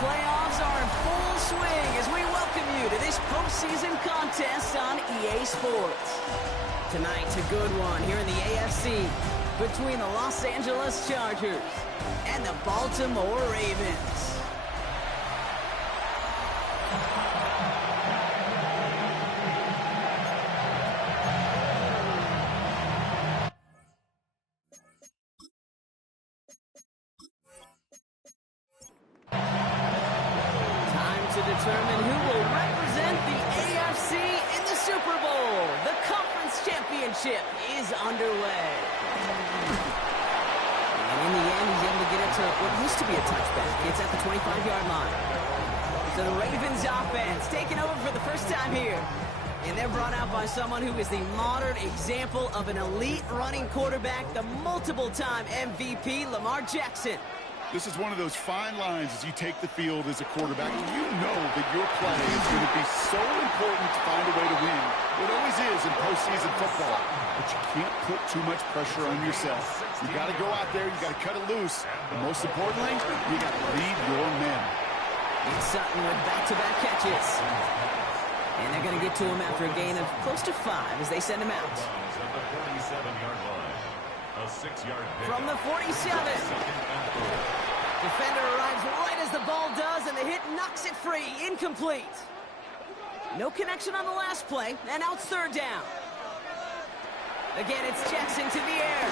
playoffs are in full swing as we welcome you to this postseason contest on EA Sports. Tonight's a good one here in the AFC between the Los Angeles Chargers and the Baltimore Ravens. Determine who will represent the AFC in the Super Bowl. The conference championship is underway. And in the end, he's able to get it to what used to be a touchback. It's at the 25-yard line. So the Ravens offense taking over for the first time here. And they're brought out by someone who is the modern example of an elite running quarterback, the multiple-time MVP, Lamar Jackson. This is one of those fine lines as you take the field as a quarterback. You know that your play is going to be so important to find a way to win. It always is in postseason football. But you can't put too much pressure on yourself. You got to go out there, you got to cut it loose. And most importantly, you got to lead your men. It's Sutton with back-to-back catches. And they're going to get to him after a gain of close to 5 as they send him out. From the 47. Defender arrives right as the ball does, and the hit knocks it free. Incomplete. No connection on the last play, and now it's third down. Again, it's Jackson to the air.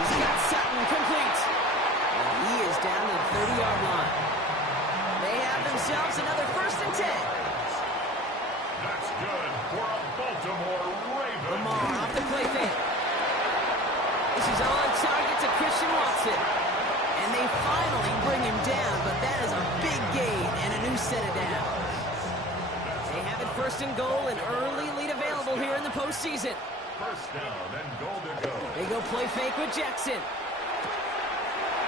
He's got Sutton complete. And he is down to the 30-yard line. They have themselves another 1st and 10. That's good for a Baltimore Ravens. Lamar off the play fake. This is on target to Christian Watson. And they finally bring him down, but that is a big gain and a new set of downs. They have it 1st and goal, an early lead available here in the postseason. 1st down and goal to go. They go play fake with Jackson.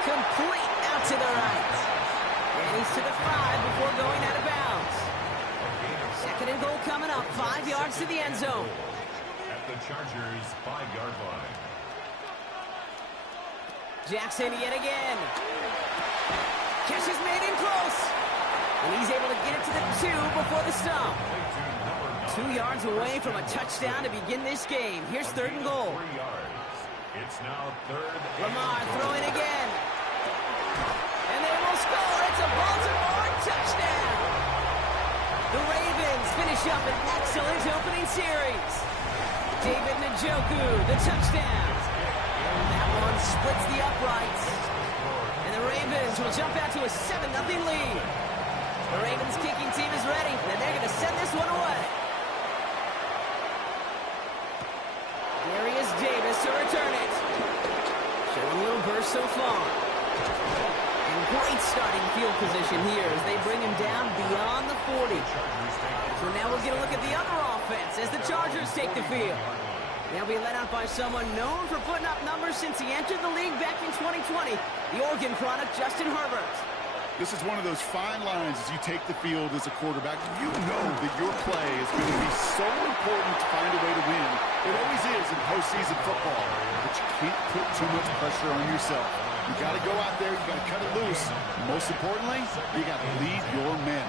Complete out to the right. And he's to the 5 before going out of bounds. 2nd and goal coming up, 5 yards to the end zone. At the Chargers' 5-yard line. Jackson yet again. Catch is made in close. And he's able to get it to the 2 before the stop. 2 yards away from a touchdown to begin this game. Here's 3rd and goal. 3 yards. It's now 3rd. Lamar throwing again. And they will score. It's a Baltimore touchdown. The Ravens finish up an excellent opening series. David Njoku, the touchdown. That one splits the uprights. And the Ravens will jump out to a 7-0 lead. The Ravens kicking team is ready, and they're going to send this one away. Darius Davis to return it. Showing a little burst so far. And great starting field position here as they bring him down beyond the 40. So now we'll get a look at the other offense as the Chargers take the field. They'll be led out by someone known for putting up numbers since he entered the league back in 2020, the Oregon product, Justin Herbert. This is one of those fine lines as you take the field as a quarterback. You know that your play is going to be so important to find a way to win. It always is in postseason football, but you can't put too much pressure on yourself. You got to go out there, you got to cut it loose. And most importantly, you got to lead your men.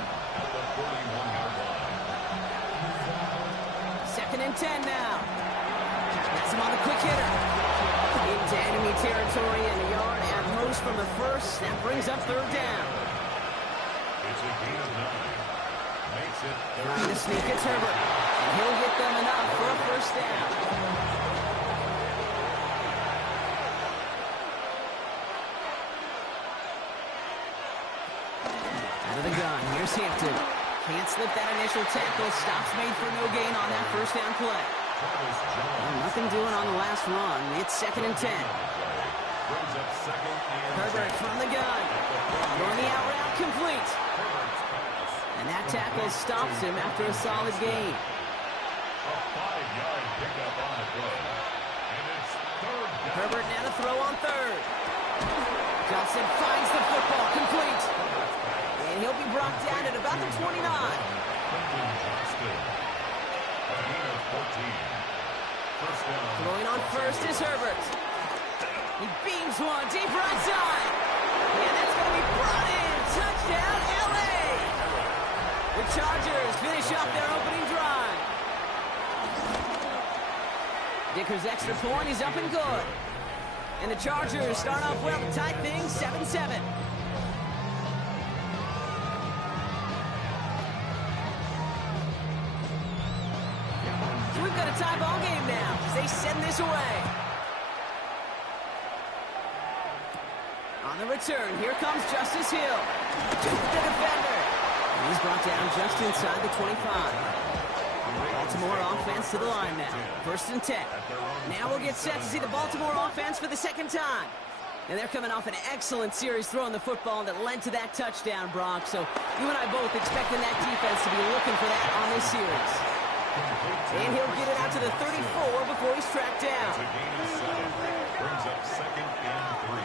2nd and 10 now. That's him on the quick hitter. Into enemy territory and a yard at most from the 1st. That brings up 3rd down. It's a gain of 9. Makes it Trying to sneak it's Herbert. And he'll get them enough for a 1st down. Out of the gun. Here's Hampton. Can't slip that initial tackle. Stops made for no gain on that 1st down play. Well, nothing doing on the last run. It's 2nd and 10. Herbert from the gun. Throwing the out route complete. And that tackle stops him after a solid gain. a 5-yard pickup on the play. And it's 3rd down. Herbert now to throw on 3rd. Johnson finds the football complete. And he'll be brought down at about the 29. Throwing on 1st is Herbert. He beams one deep right side. And that's going to be brought in. Touchdown, L.A. The Chargers finish off their opening drive. Dicker's extra point is up and good. And the Chargers start off well to tie things 7-7. So we've got a tie ball game now as they send this away. On the return, here comes Justice Hill. To the defender. And he's brought down just inside the 25. Baltimore offense to the line now. 1st and 10. Now we'll get set to see the Baltimore offense for the second time. And they're coming off an excellent series throwing the football that led to that touchdown, Brock. So you and I both expecting that defense to be looking for that on this series. And he'll get it out to the 34 before he's tracked down. Brings up 2nd and 3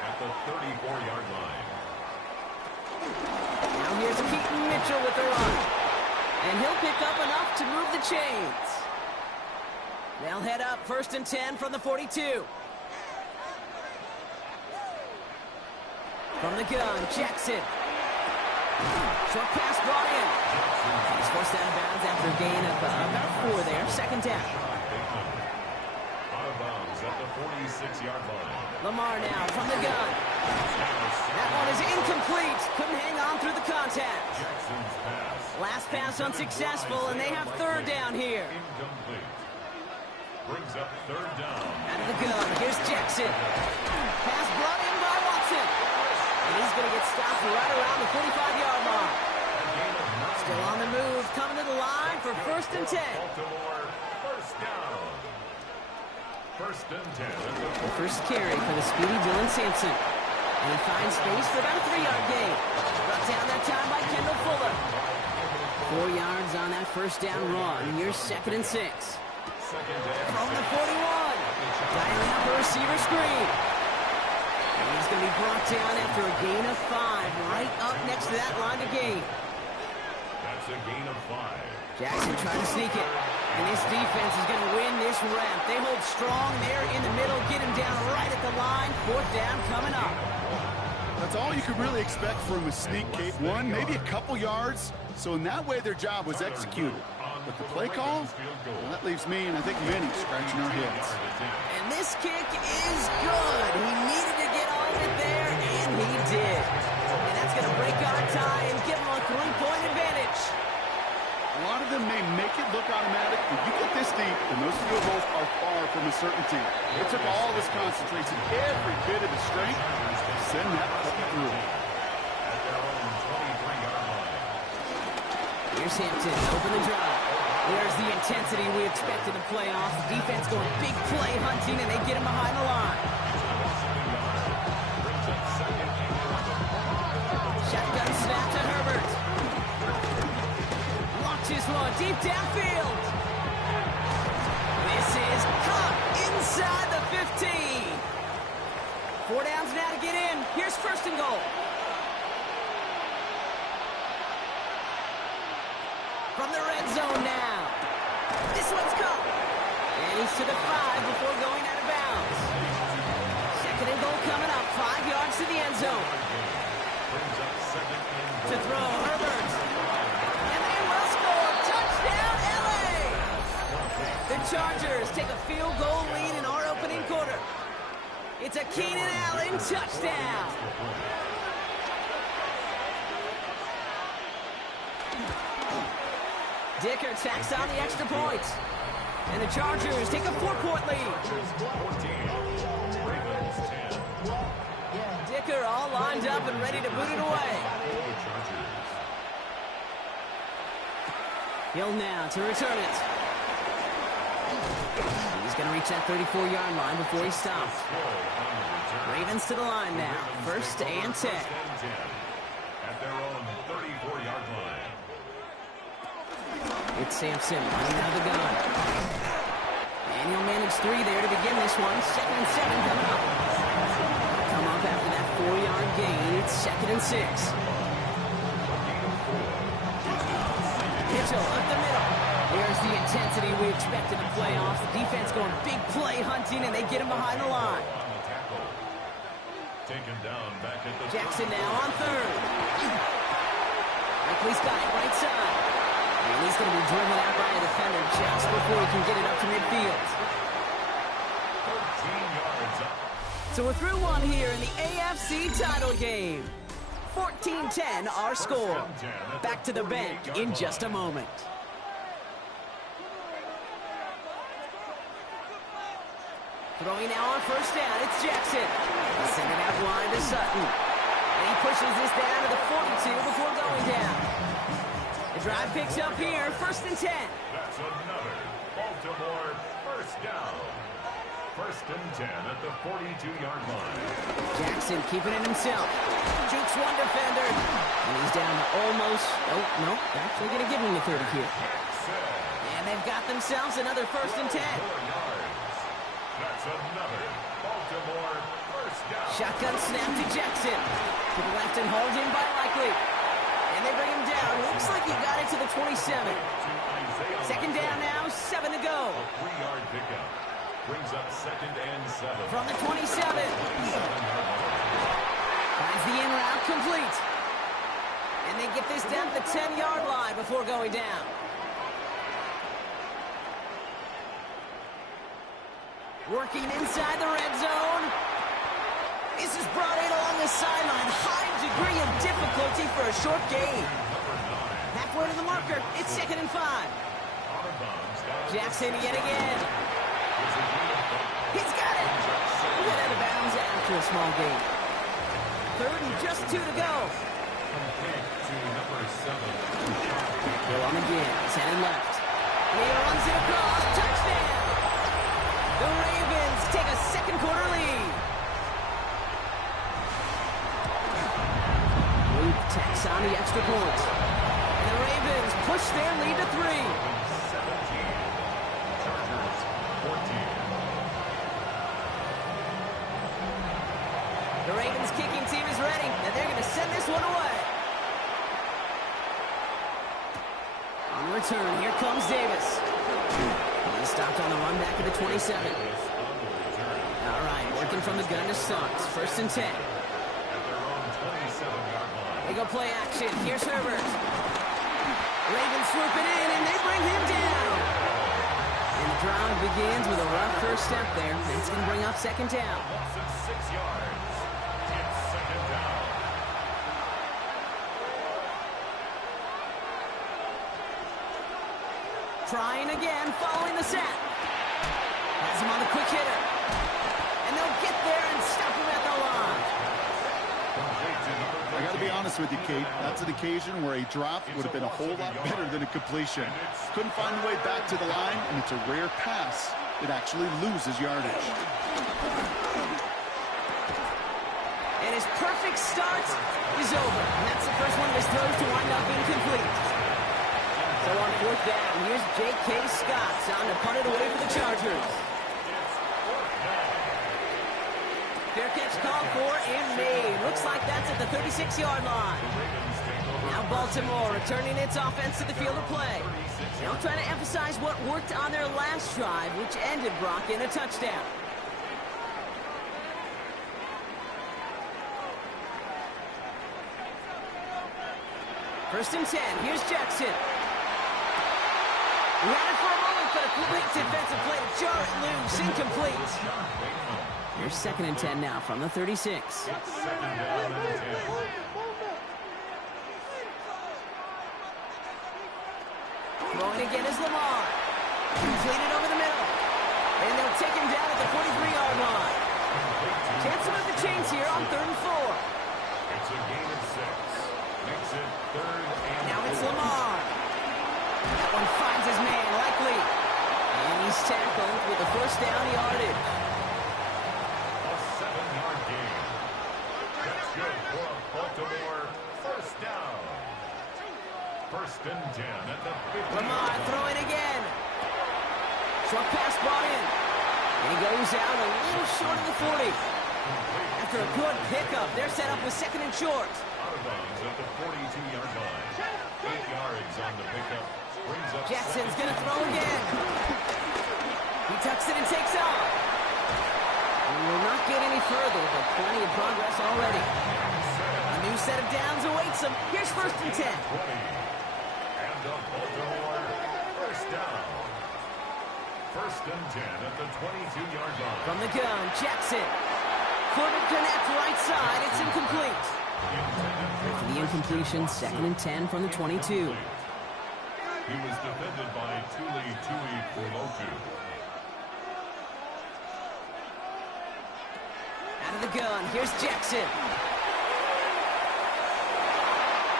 at the 34-yard line. Now here's Keaton Mitchell with the run. And he'll pick up enough to move the chains. They'll head up 1st and 10 from the 42. From the gun, Jackson. Short pass brought in. He's forced out of bounds after a gain of about 4 there. 2nd down. Out of bounds at the 46-yard line. Lamar now from the gun. That one is incomplete. Couldn't hang on through the contact. Jackson's pass. Last pass unsuccessful, and they have 3rd down here. Incomplete. Brings up 3rd down. Out of the gun, here's Jackson. Pass brought in by Watson. And he's going to get stopped right around the 45-yard mark. Still on the move, coming to the line for 1st and 10. Baltimore, 1st down. 1st and 10. The first carry for the speedy Dylan Sampson. And he finds space for about a 3-yard gain. Brought down that time by Kendall Fuller. 4 yards on that 1st down run. Here's 2nd and 6. From the 41. Dialing up a receiver screen. And he's going to be brought down after a gain of 5. Right up next to that line of gain. That's a gain of 5. Jackson trying to sneak it. And this defense is going to win this rep. They hold strong there in the middle. Get him down right at the line. 4th down coming up. That's all you could really expect from a sneak, Kate. 1, maybe a couple yards. So in that way, their job was executed. But the play call, well, that leaves me and I think many scratching our heads. And this kick is good. He needed to get all of it there, and he did. And that's going to break our tie and give him a 3-point advantage. A lot of them may make it look automatic, but you get this deep, and those field goals are far from a certainty. It took all of his concentration, every bit of his strength, to send that puppy through. At their own 23-yard line. Here's Hampton, open the drive. There's the intensity we expected in playoffs. The defense going big play hunting, and they get him behind the line. Shotgun snap to Herbert. Launches one deep downfield. This is caught inside the 15. 4 downs now to get in. Here's 1st and goal. From the red zone now. This one's caught. And he's to the 5 before going out of bounds. 2nd and goal coming up. 5 yards to the end zone. To throw, Herbert. And they will score. Touchdown, L.A. The Chargers take a field goal lead in our opening quarter. It's a Keenan Allen touchdown. Dicker tacks on the extra point. And the Chargers take a 4-point lead. Dicker all lined up and ready to boot it away. Hill now to return it. He's going to reach that 34-yard line before he stops. Ravens to the line now. 1st and 10. At their own 34-yard line. It's Sampson running out of the gun. And he'll manage 3 there to begin this one. 2nd and 7 coming up. Come up after that 4-yard gain. It's 2nd and 6. Mitchell up the middle. Here's the intensity we expected in playoffs. The defense going big play hunting, and they get him behind the line. Taken down back at the Jackson now on third. Likely's got it right side. And he's going to be driven out by a defender just before he can get it up to midfield. 13 yards up. So we're through one here in the AFC title game. 14-10 our score. Back to the bank in just a moment. Throwing now on first down, it's Jackson. Send it out wide to Sutton. And he pushes this down to the 42 before going down. The drive picks up here, 1st and 10. That's another Baltimore first down. 1st and 10 at the 42-yard line. Jackson keeping it himself. Jukes one defender. And he's down to almost, oh, no, actually going to give him the 30 here. And they've got themselves another 1st and 10. 4 yards. That's another Baltimore first down. Shotgun snap to Jackson. To the left and hauled in by Likely. And they bring him down. Looks like he got it to the 27. 2nd down now, 7 to go. A 3-yard pickup. Brings up 2nd and 7. From the 27. Finds the in route complete. And they get this down to the 10-yard line before going down. Working inside the red zone. This is brought in along the sideline. High degree of difficulty for a short gain. Halfway to the marker. It's 2nd and 5. Jackson yet again. He's got it. He's out of bounds after a small gain. 3rd and just 2 to go. Complete to number 7. Go on again. It's headed left. And he runs it across. Touchdown. The Ravens take a 2nd quarter lead. Luke tacks on the extra point. And the Ravens push their lead to 3. 17. Chargers 14. The Ravens kicking team is ready, and they're going to send this one away. On the return, here comes Davis. He stopped on the run back at the 27. All right, working from the gun to Suggs. 1st and 10. At their own 27-yard line. They go play action. Here's Herbert. Ravens swooping in, and they bring him down. And the drive begins with a rough first step there. It's going to bring up 2nd down. Loss of 6 yards. It's 2nd down. Trying again, following the set. Has him on the quick hitter. And they'll get there and stop him at the line. I got to be honest with you, Kate. That's an occasion where a drop would have been a whole lot better than a completion. Couldn't find the way back to the line, and it's a rare pass. It actually loses yardage. And his perfect start is over. And that's the first one of his throws to wind up incomplete. So on 4th down, here's J.K. Scott on to punt it away for the Chargers. Fair catch called for and made. Looks like that's at the 36-yard line. Now Baltimore returning its offense to the field of play. They'll try to emphasize what worked on their last drive, which ended Brock in a touchdown. First and 10. Here's Jackson. Ran it for a moment, but a quick defensive play to jar it loose. Incomplete. Here's 2nd and 10 now from the 36. It's 2nd down and 10. Throwing again is Lamar. Completed over the middle. And they'll take him down at the 43-yard line. Chance to move the chains here on 3rd and 4. It's a gain of 6. Makes it 3rd and Now it's 4. Lamar. That one finds his man, Likely. And he's tackled with the 1st down yardage. A 7-yard gain. That's good for a Baltimore first down. 1st and 10 at the 50. Lamar throwing again. Short pass brought in. And he goes out a little short of the 40. After a good pickup, they're set up with 2nd and short. Out of bounds at the 42-yard line. 8 yards on the pickup. Brings up Jackson's going to throw again. He tucks it and takes off. And will not get any further, but plenty of progress already. A new set of downs awaits him. Here's 1st and 10. And the Baltimore first down. 1st and 10 at the 22-yard line. From the gun, Jackson. Couldn't connect right side. It's incomplete. For the incompletion, 2nd and 10 from the 22. He was defended by Tuli Pulotu. Out of the gun, here's Jackson.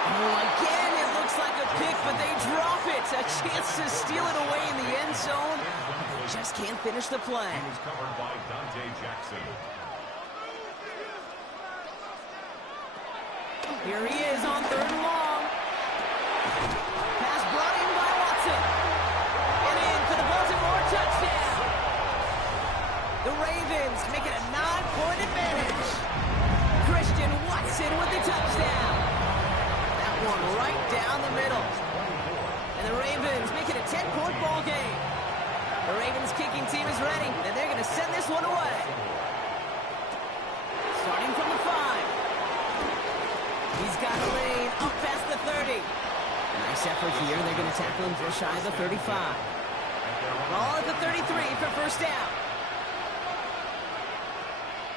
Oh, again, it looks like a pick, but they drop it. A chance to steal it away in the end zone. They just can't finish the play. He was covered by Dante Jackson. Here he is on 3rd and long. Pass brought in by Watson. And in for the Baltimore touchdown. The Ravens make it a 9-point advantage. Christian Watson with the touchdown. That one right down the middle. And the Ravens make it a 10-point ball game. The Ravens kicking team is ready, and they're going to send this one away. Starting from the 5. He's got a lane up past the 30. Nice effort here. They're going to tackle him just shy of the 35. Ball at the 33 for 1st down.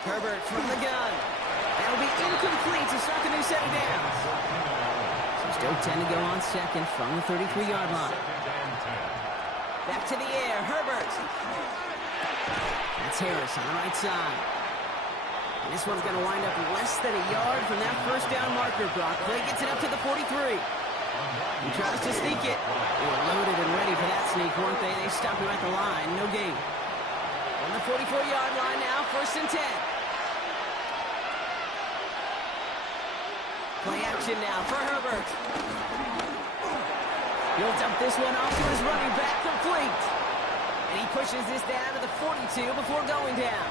Herbert from the gun. That'll be incomplete to start the new set of downs. So still 10 to go on 2nd from the 33-yard line. Back to the air, Herbert. That's Harris on the right side. And this one's going to wind up less than a yard from that 1st down marker, Brock. Play gets it up to the 43. He tries to sneak it. They were loaded and ready for that sneak, weren't they? They stopped him at the line. No gain. On the 44-yard line now, 1st and 10. Play action now for Herbert. He'll dump this one off to his running back, complete. And he pushes this down to the 42 before going down.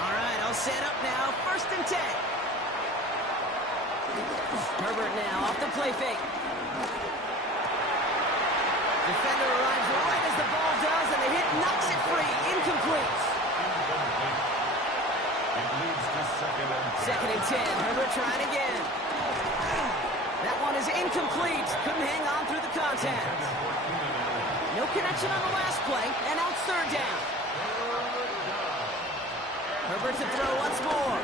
All right, all set up now, 1st and 10. Herbert now off the play fake. Defender arrives right as the ball does, and the hit knocks it free. Incomplete. It leads to 2nd and 10. Herbert trying again. That one is incomplete. Couldn't hang on through the contact. No connection on the last play, and now it's 3rd down. Herbert to throw once more.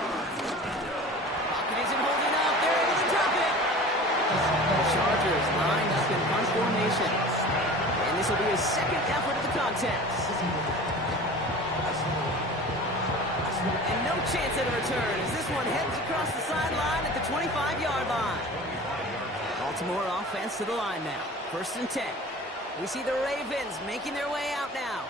Pocket isn't holding up. They're able to drop it. The Chargers lined up in punt formation. And this will be his 2nd effort of the contest. And no chance at a return as this one heads across the sideline at the 25-yard line. Baltimore offense to the line now. 1st and 10. We see the Ravens making their way out now.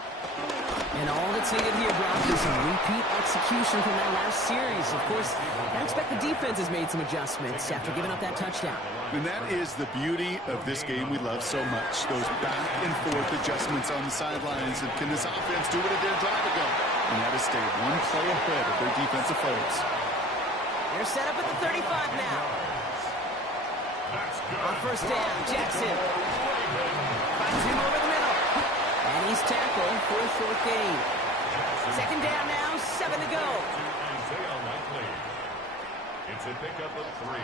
And all that's needed here, Brock, is some repeat execution from that last series. Of course, I expect the defense has made some adjustments after giving up that touchdown. And that is the beauty of this game we love so much. Those back and forth adjustments on the sidelines. And can this offense do what it did a drive ago? And that is stay one play ahead of their defensive foes. They're set up at the 35 now. On 1st down, Jackson finds him over the middle. And he's tackled for a short gain. 2nd down now, 7 to go. It's a pickup of 3.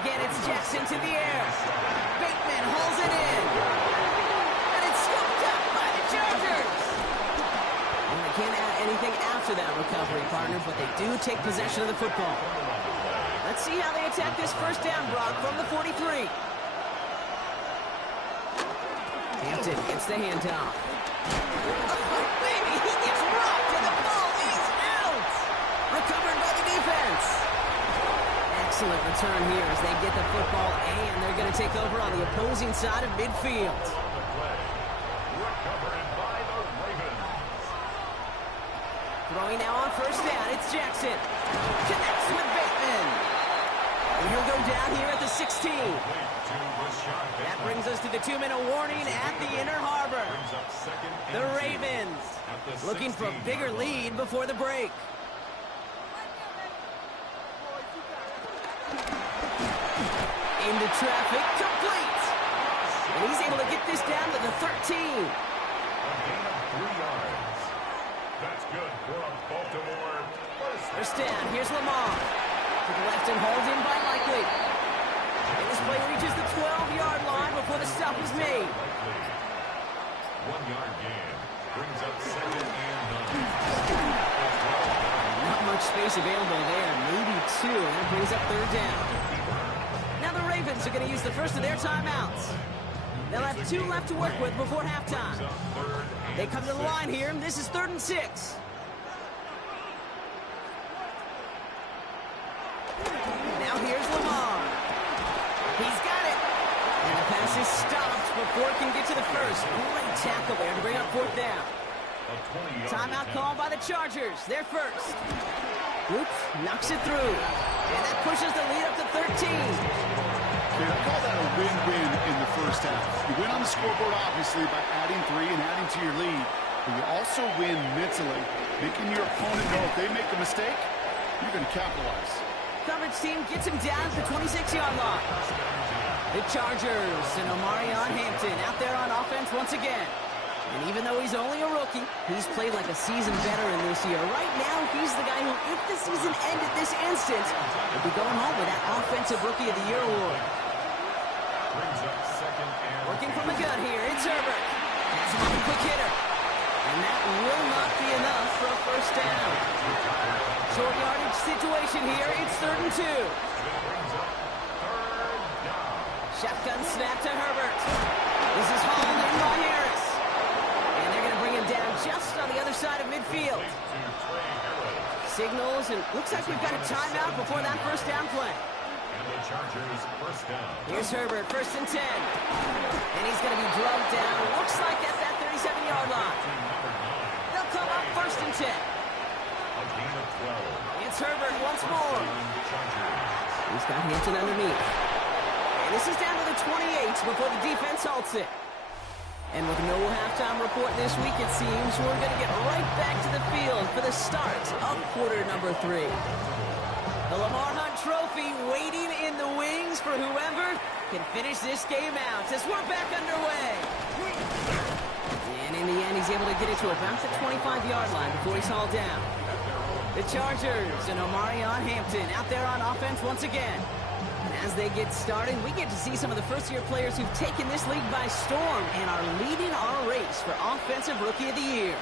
Again, it's Jackson to the air. Bateman hauls it in. And it's scooped up by the Chargers. And they can't add anything after that recovery, partner, but they do take possession of the football. Let's see how they attack this 1st down, Brock, from the 43. Hampton gets the handoff. Oh, baby, he gets rocked, and the ball is out. Recovered by the defense. Excellent return here as they get the football, and they're going to take over on the opposing side of midfield. Recovered by the Ravens. Throwing now on 1st down, it's Jackson. Connects with Bateman. And he'll go down here at the 16. That brings us to the 2-minute warning at the inner harbor. The Ravens looking for a bigger lead before the break. Into traffic, complete. And he's able to get this down to the 13. That's good for a Baltimore First down. Here's Lamar. To the left and hauled in by Likely. And this play reaches the 12-yard line before the stop is made. 1 yard gain. Brings up 2nd and 9. Not much space available there. Maybe 2. And it brings up 3rd down. Now the Ravens are going to use the first of their timeouts. They'll have 2 left to work with before halftime. They come to the line here. This is 3rd and 6. Now here's Lamar. He's got it. And the pass is stopped before it can get to the first. Great tackle there to bring up 4th down. Timeout called by the Chargers. They're first. Oops, knocks it through. And that pushes the lead up to 13. I call that a win-win in the first half. You win on the scoreboard, obviously, by adding 3 and adding to your lead. But you also win mentally, making your opponent know if they make a mistake, you're going to capitalize. Coverage team gets him down at the 26-yard line. The Chargers and Omarion Hampton out there on offense once again. And even though he's only a rookie, he's played like a seasoned veteran this year. Right now, he's the guy who, if the season ended this instant, would be going home with that Offensive Rookie of the Year award. Working from the gun here, it's Herbert. That's a quick hitter. And that will not be enough for a first down. Short yardage situation here, it's 3rd and 2. Shotgun snap to Herbert. This is hauled in by Harris. And they're going to bring him down just on the other side of midfield. Signals, and looks like we've got a timeout before that first down play. Chargers first down. Here's Herbert, 1st and 10. And he's going to be drugged down. Looks like at that 37-yard line. They'll come up 1st and 10. A gain of 12. It's Herbert once more. He's got Hampton underneath. And this is down to the 28 before the defense halts it. And with no halftime report this week, it seems we're going to get right back to the field for the start of quarter number 3. The Lamar Hunt Trophy waiting in the wings for whoever can finish this game out as we're back underway. And in the end, he's able to get it to about the 25-yard line before he's hauled down. The Chargers and Omarion Hampton out there on offense once again. And as they get started, we get to see some of the first-year players who've taken this league by storm and are leading our race for Offensive Rookie of the Year.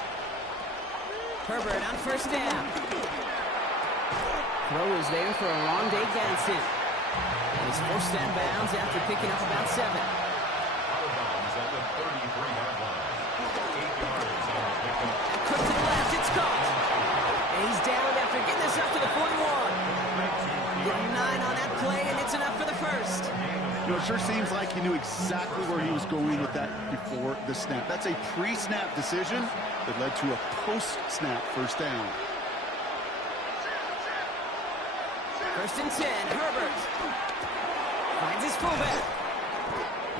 Herbert on 1st down. Throw is there for Rondé Gadsden. He's forced out of bounds after picking up about 7. Out of bounds at the 33-yard line. 8 yards on the pickup. Cook to the left, it's caught. And he's down after getting this up to the 41. Get 9 on that play, and it's enough for the first. You know, it sure seems like he knew exactly where he was going with that before the snap. That's a pre-snap decision that led to a post-snap first down. 1st and 10, Herbert finds his fullback.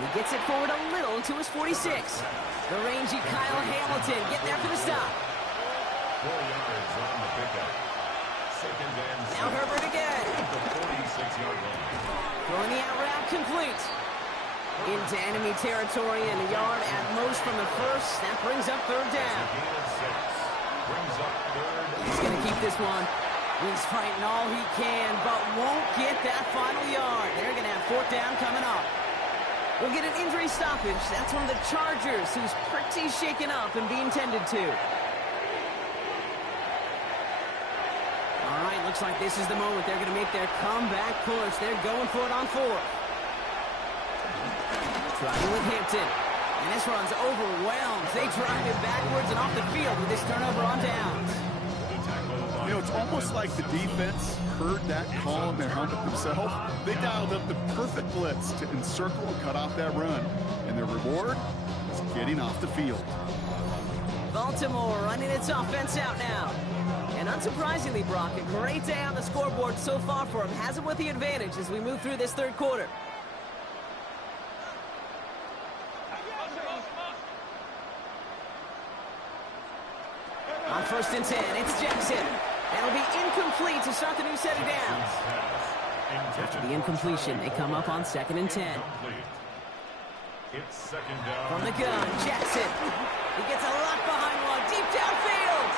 He gets it forward a little to his 46. The rangy Kyle Hamilton getting there for the stop. 4 yards on the pickup. 2nd and 6. Now Herbert again. The 46-yard line. Throwing the out route complete. Into enemy territory and a yard at most from the first. That brings up 3rd down. Gain of 6. Brings up 3rd. He's going to keep this one. He's fighting all he can, but won't get that final yard. They're going to have 4th down coming up. We'll get an injury stoppage. That's one of the Chargers, who's pretty shaken up and being tended to. All right, looks like this is the moment they're going to make their comeback push. They're going for it on 4th. Trying with Hampton. And this one's overwhelmed. They drive it backwards and off the field with this turnover on downs. You know, it's almost like the defense heard that call in their helmet themselves. They dialed up the perfect blitz to encircle and cut off that run. And their reward is getting off the field. Baltimore running its offense out now. And unsurprisingly, Brock, a great day on the scoreboard so far for him. Has him with the advantage as we move through this 3rd quarter. On 1st and 10, it's Jackson. That'll be incomplete to start the new set of downs. After the incompletion, they come up on 2nd and 10. It's 2nd down. From the gun, Jackson. He gets a lot behind one, deep downfield.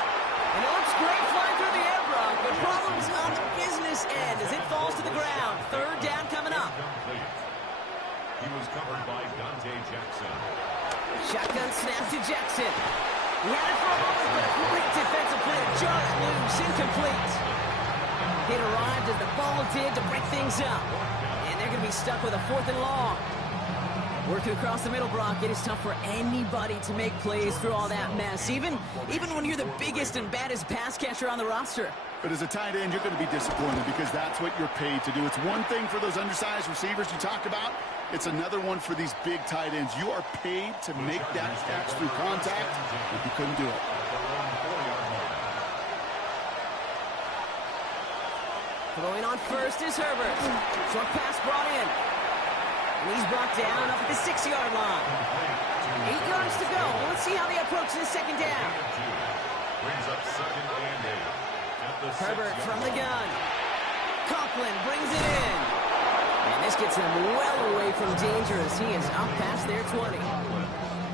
Great fly through the air, Brock, but problems on the business end as it falls to the ground. Third down coming up. He was covered by Dante Jackson. Shotgun snap to Jackson. He had it for a moment, but a great defensive play to jar it loose. Incomplete. It arrived as the ball did to break things up. And they're going to be stuck with a 4th and long. Working across the middle, Brock, it is tough for anybody to make plays through all that mess, even when you're the biggest and baddest pass catcher on the roster. But as a tight end, you're going to be disappointed because that's what you're paid to do. It's one thing for those undersized receivers you talk about. It's another one for these big tight ends. You are paid to make that catch through contact, but you couldn't do it. Throwing on first is Herbert. Short pass brought in. And he's brought down up at the 6-yard line. 8 yards to go. Let's see how they approach this second down. Brings up 2nd and 8. Herbert from the gun. Conklin brings it in. And this gets them well away from danger as he is up past their 20.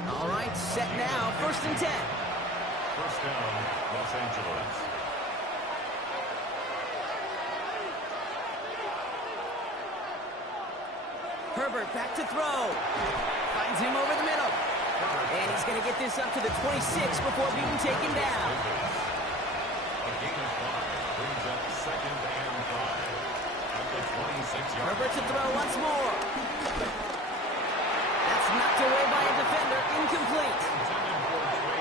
All right, set now. 1st and 10. First down, Los Angeles. Herbert back to throw. Finds him over the middle. And he's going to get this up to the 26 before being taken down. A gain of 5 brings up 2nd and 5. At the 26-yard. Herbert to throw once more. That's knocked away by a defender. Incomplete.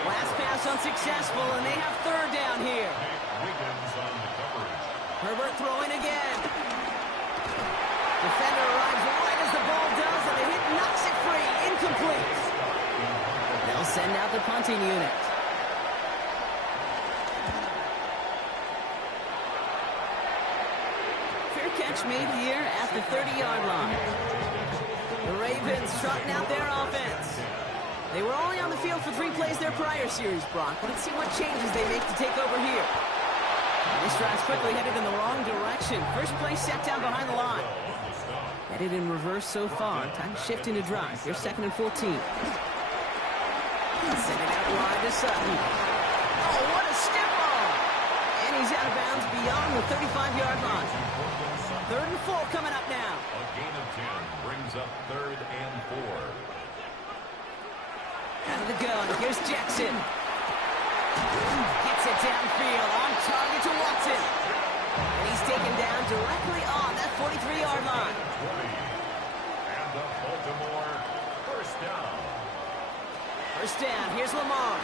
Last pass unsuccessful, and they have 3rd down here. Wiggins on the coverage. Herbert throwing again. Defender arrives right as the ball does, and the hit knocks it free. Incomplete. They'll send out the punting unit. Fair catch made here at the 30-yard line. The Ravens trotting out their offense. They were only on the field for 3 plays their prior series, Brock. But let's see what changes they make to take over here. This drive's quickly headed in the wrong direction. First play set down behind the line. Headed in reverse so far. Time to shift into drive. Here's 2nd and 14. Send it out wide to Sutton. Oh, what a stiff ball! And he's out of bounds beyond the 35-yard line. 3rd and 4 coming up now. A gain of 10 brings up 3rd and 4. Out of the gun. Here's Jackson. Gets it downfield. On target to Watson. And he's taken down directly on that 43-yard line. 20. And the Baltimore first down. First down. Here's Lamar.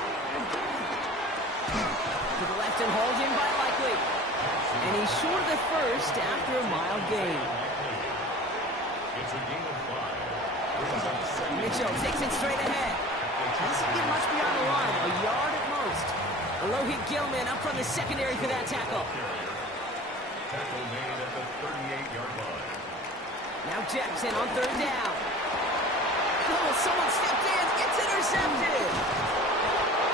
To the left and hauled in by Likely. And he's short of the first after a mild gain. It's a gain of 5. Mitchell takes it straight ahead. Doesn't get much beyond the line. A yard at most. A low-hit Gilman up from the secondary for that tackle. Tackle made at the 38-yard line. Now Jackson on 3rd down. Oh, someone stepped in. It's intercepted.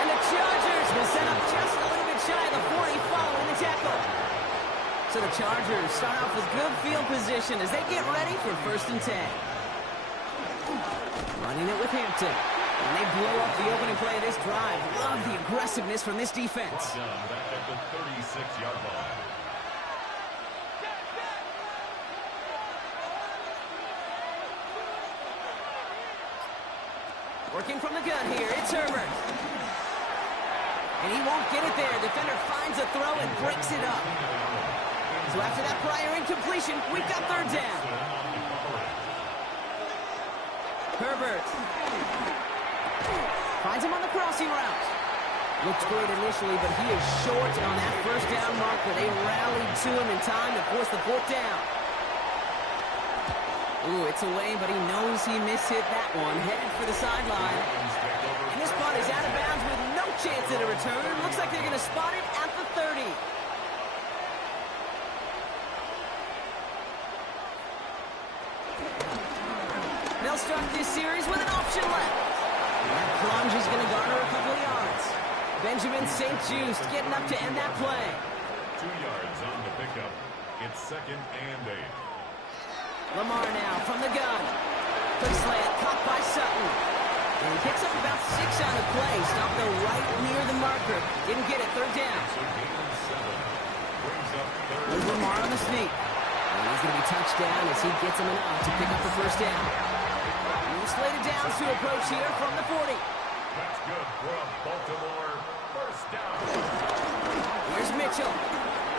And the Chargers will set up just a little bit shy of the 40 following the tackle. So the Chargers start off with good field position as they get ready for 1st and 10. Running it with Hampton. And they blow up the opening play of this drive. Love the aggressiveness from this defense. Done back at the 36-yard line. Working from the gun here, it's Herbert. And he won't get it there. Defender finds a throw and breaks it up. So after that prior incompletion, we've got 3rd down. Herbert finds him on the crossing route. Looked great initially, but he is short on that 1st down marker. They rallied to him in time to force the 4th down. Ooh, it's away, but he knows he mishit that one. Headed for the sideline. And this punt is out of bounds with no chance at a return. Looks like they're going to spot it at the 30. They'll start this series with an option left. That plunge is going to garner a couple of yards. Benjamin St. Just getting up to end that play. 2 yards on the pickup. It's 2nd and 8. Lamar now from the gun. Quick slant, caught by Sutton. And he picks up about 6 on the play. Stopped though right near the marker. Didn't get it, 3rd down. So gain of With Lamar on the sneak. And he's going to be touched down as he gets him enough to pick up the first down. He's slated down to approach here from the 40. That's good for a Baltimore first down. Here's Mitchell.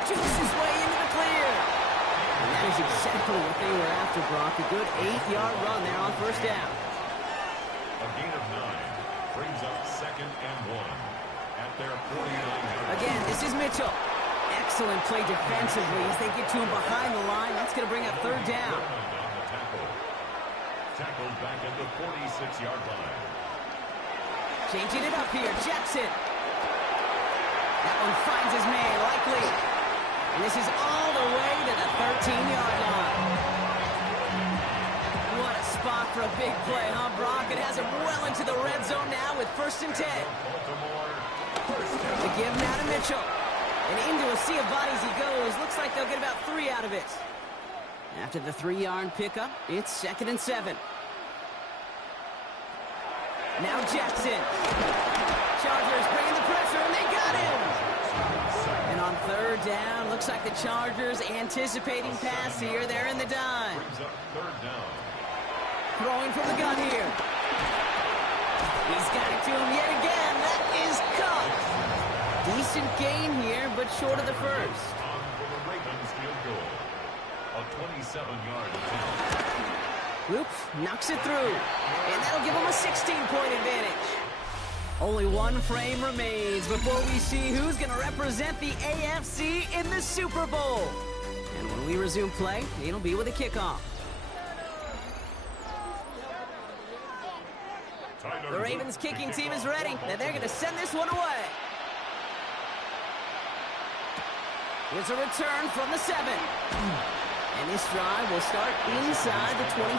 Shoots his way into the clear. And that is exactly what they were after, Brock. A good 8-yard run there on first down. A gain of 9 brings up 2nd and 1 at their 49. Again, this is Mitchell. Excellent play defensively as they get to him behind the line. That's going to bring up 3rd down. Tackled back at the 46-yard line. Changing it up here, Jackson. That one finds his man, likely. And this is all the way to the 13-yard line. What a spot for a big play, huh, Brock? It has him well into the red zone now with 1st and 10. The give now to Mitchell. And into a sea of bodies he goes. Looks like they'll get about 3 out of it. After the 3-yard pickup, it's 2nd and 7. Now Jackson. Chargers bringing the pressure, and they got him. And on 3rd down, looks like the Chargers anticipating pass here. They're in the dime. Brings up 3rd down. Throwing from the gun here. He's got it to him yet again. That is caught. Decent gain here, but short of the first. On for the Ravens field goal. A 27-yard attempt. Oops, knocks it through. And that'll give him a 16-point advantage. Only one frame remains before we see who's going to represent the AFC in the Super Bowl. And when we resume play, it'll be with a kickoff. The Ravens kicking team is ready, and they're going to send this one away. Here's a return from the 7. And this drive will start inside the 25.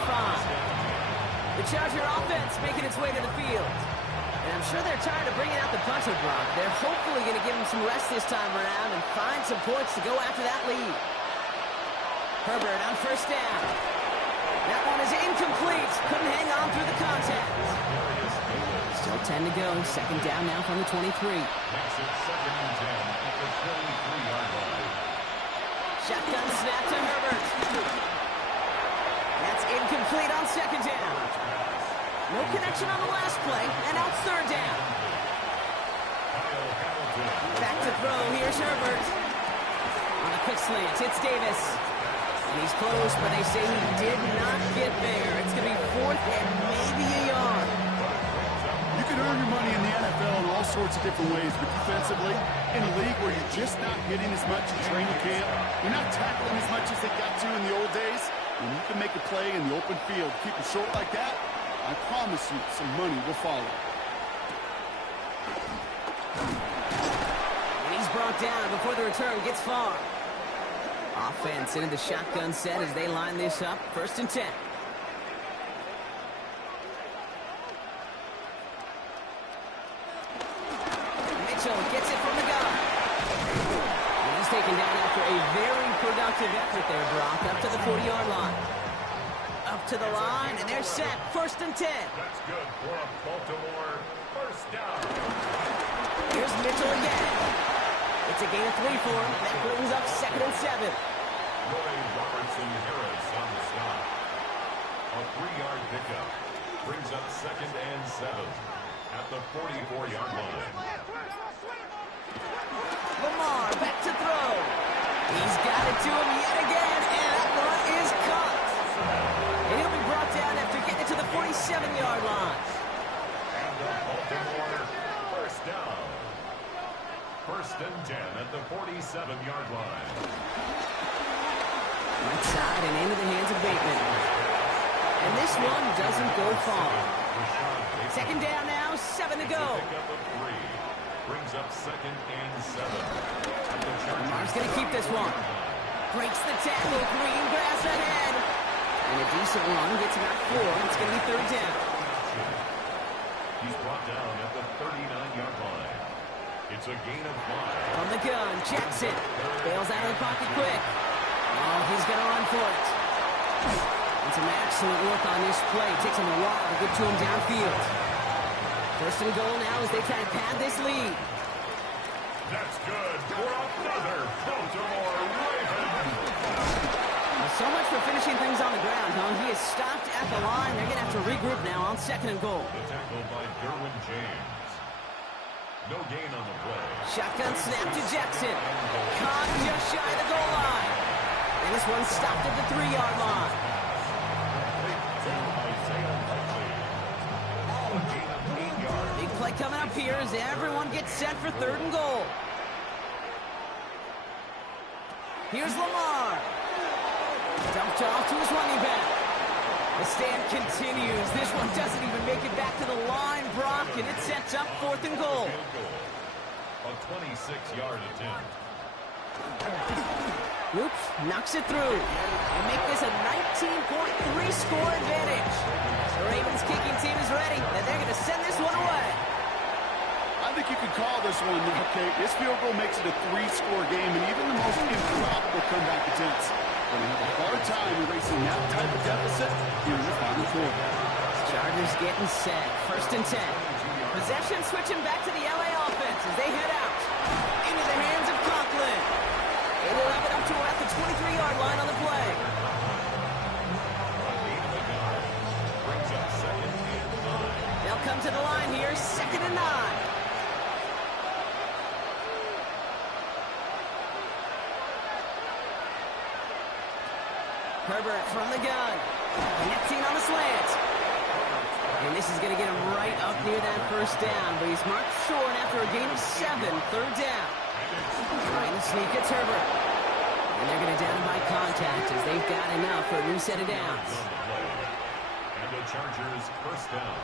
The Charger offense making its way to the field. And I'm sure they're tired of bringing out the punter, Brock. They're hopefully going to give him some rest this time around and find some points to go after that lead. Herbert on 1st down. That one is incomplete. Couldn't hang on through the contact. Still 10 to go. 2nd down now from the 23. Makes it 2nd and 10 at the 23-yard line. Shotgun snap to Herbert. That's incomplete on 2nd down. No connection on the last play, and now it's 3rd down. Back to throw. Here's Herbert. On a quick slant, it's Davis. And he's close, but they say he did not get there. It's going to be 4th and maybe a yard. You can earn your money in the NFL in all sorts of different ways, but defensively, in a league where you're just not getting as much in training camp, you're not tackling as much as they got to in the old days, when you can make a play in the open field, keep it short like that, I promise you some money will follow. And he's brought down before the return gets far. Offense into the shotgun set as they line this up. 1st and 10. Mitchell gets it from the gun. And he's taken down after a very productive effort there, Brock. Up to the 40-yard line. Up to the line, and they're set. 1st and 10. That's good for a Baltimore first down. Here's Mitchell again. It's a gain of 3 for him. That brings up 2nd and 7. Roy Robertson Harris on the stop. A 3-yard pickup brings up 2nd and 7 at the 44-yard line. Lamar back to throw. He's got it to him yet again, and that one is caught. And he'll be brought down after getting it to the 47-yard line. And the Baltimore first down. 1st and 10 at the 47-yard line. Right side and into the hands of Bateman. And this one doesn't go far. 2nd down now, 7 to go. Pickup of 3 brings up 2nd and 7. Lamar's going to keep this one. Breaks the tackle, green grass ahead. And a decent run gets him out 4. It's going to be 3rd down. He's brought down at the 39-yard line. It's a gain of 5. From the gun, Jackson bails out of the pocket quick. Oh, he's going to run for it. And some excellent work on this play. Takes him a while to get to him downfield. 1st and goal now as they try to pad this lead. That's good for another Baltimore Ravens. So much for finishing things on the ground, huh? He is stopped at the line. They're going to have to regroup now on 2nd and goal. The tackle by Derwin James. No gain on the play. Shotgun snap to Jackson. Caught just shy of the goal line. And this one stopped at the 3-yard line. Big play coming up here as everyone gets set for 3rd and goal. Here's Lamar. Dumped off to his running back. The stand continues. This one doesn't even make it back to the line, Brock, and it sets up 4th and goal. A 26-yard attempt. Oops, knocks it through. And make this a 19.3 score advantage. The Ravens kicking team is ready, and they're going to send this one away. I think you can call this one, okay? This field goal makes it a 3-score game, and even the most improbable comeback attempts going to have a hard time erasing that type of deficit here in the final quarter. Chargers getting set. 1st and 10. Possession switching back to the LA offense as they head out. Into the hands of Conklin. They will have it up to at the 23-yard line on the play. Brings up 2nd and 9. They'll come to the line here. 2nd and 9. Herbert from the gun. Connecting on the slant. And this is going to get him right up near that 1st down. But he's marked short after a gain of 7. 3rd down. Trying to sneak it's Herbert. And they're going to down him by contact as they've got enough for a new set of downs. And the Chargers 1st down.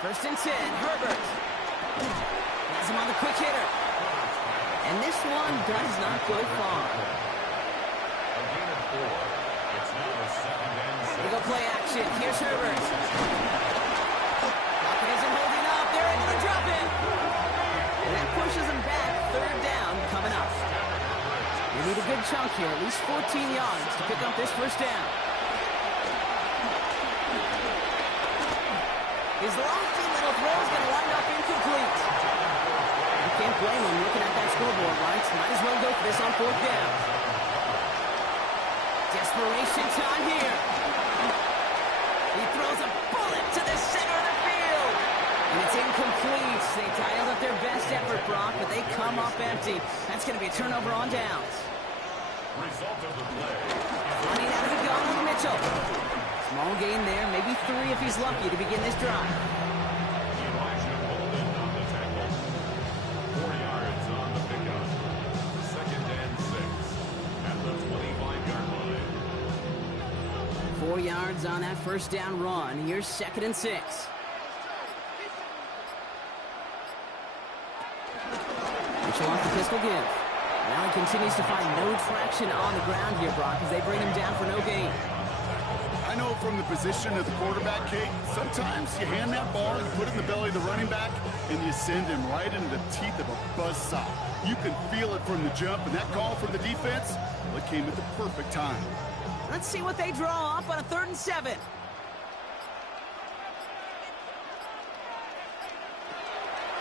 1st and 10. Herbert. Has him on the quick hitter. And this one does not go far. A gain of 4. It's now a 2nd and 6. We go play action. Here's Herbert. Lockett isn't holding up. They're able to drop it. And that pushes him back. 3rd down coming up. You need a good chunk here, at least 14 yards to pick up this 1st down. His lofty little throw is going to wind up incomplete. You can't blame him looking at that scoreboard, right? Might as well go for this on 4th down. Desperation time here. He throws a bullet to the center of the field. And it's incomplete. They dialed up their best effort, Brock, but they come up empty. That's going to be a turnover on downs. Result of the play. Running out of the gun with Mitchell. Small gain there, maybe 3 if he's lucky to begin this drive. Elijah Holden on the tackle. 4 yards on the pickup. 2nd and 6 at the 25-yard line. 4 yards on that 1st down run. Here's 2nd and 6. Mitchell off the pistol give. Now he continues to find no traction on the ground here, Brock, as they bring him down for no gain. I know from the position of the quarterback, Kate, sometimes you hand that ball and you put it in the belly of the running back and you send him right into the teeth of a buzzsaw. You can feel it from the jump, and that call from the defense, well, it came at the perfect time. Let's see what they draw up on a 3rd and 7.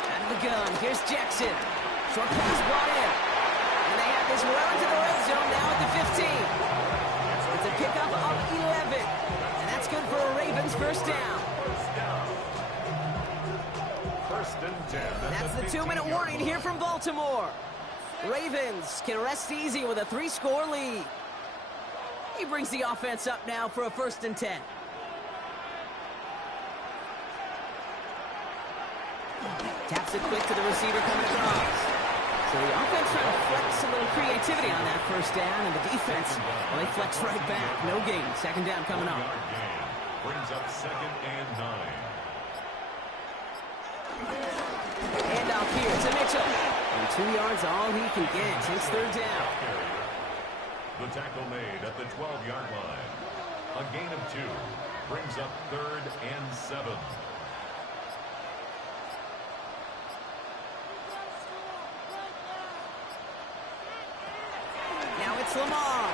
Out of the gun, here's Jackson. Short pass brought in. And they have this well into the red zone now at the 15. It's a pickup of 11. And that's good for a Ravens 1st down. 1st and 10. That's the 2-minute warning here from Baltimore. Ravens can rest easy with a 3-score lead. He brings the offense up now for a 1st and 10. Taps it quick to the receiver coming across. So the offense trying to flex a little creativity on that 1st down, and the defense, well, they flex right back. No gain. 2nd down coming up. Brings up 2nd and 9. Handoff here to Mitchell. And 2 yards all he can get. It's 3rd down. The tackle made at the 12-yard line. A gain of 2. Brings up 3rd and 7. Now it's Lamar.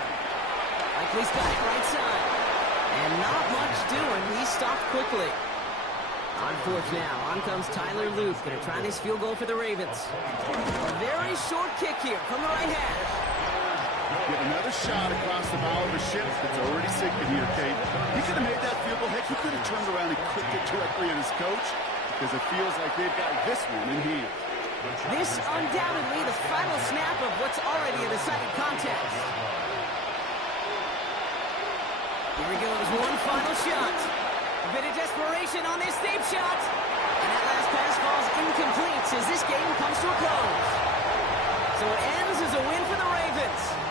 Likely's got it right side. And not much doing. He stopped quickly. On 4th now. On comes Tyler Luth. Going to try this field goal for the Ravens. A very short kick here from the right hash. Get another shot across the bow of the ship. It's already sinking here, Kate. He could have made that field goal. Heck, he could have turned around and clicked it directly at his coach because it feels like they've got this one in hand. This undoubtedly the final snap of what's already a decided contest. Here he goes, one final shot. A bit of desperation on this deep shot. And that last pass falls incomplete as this game comes to a close. So it ends as a win for the Ravens.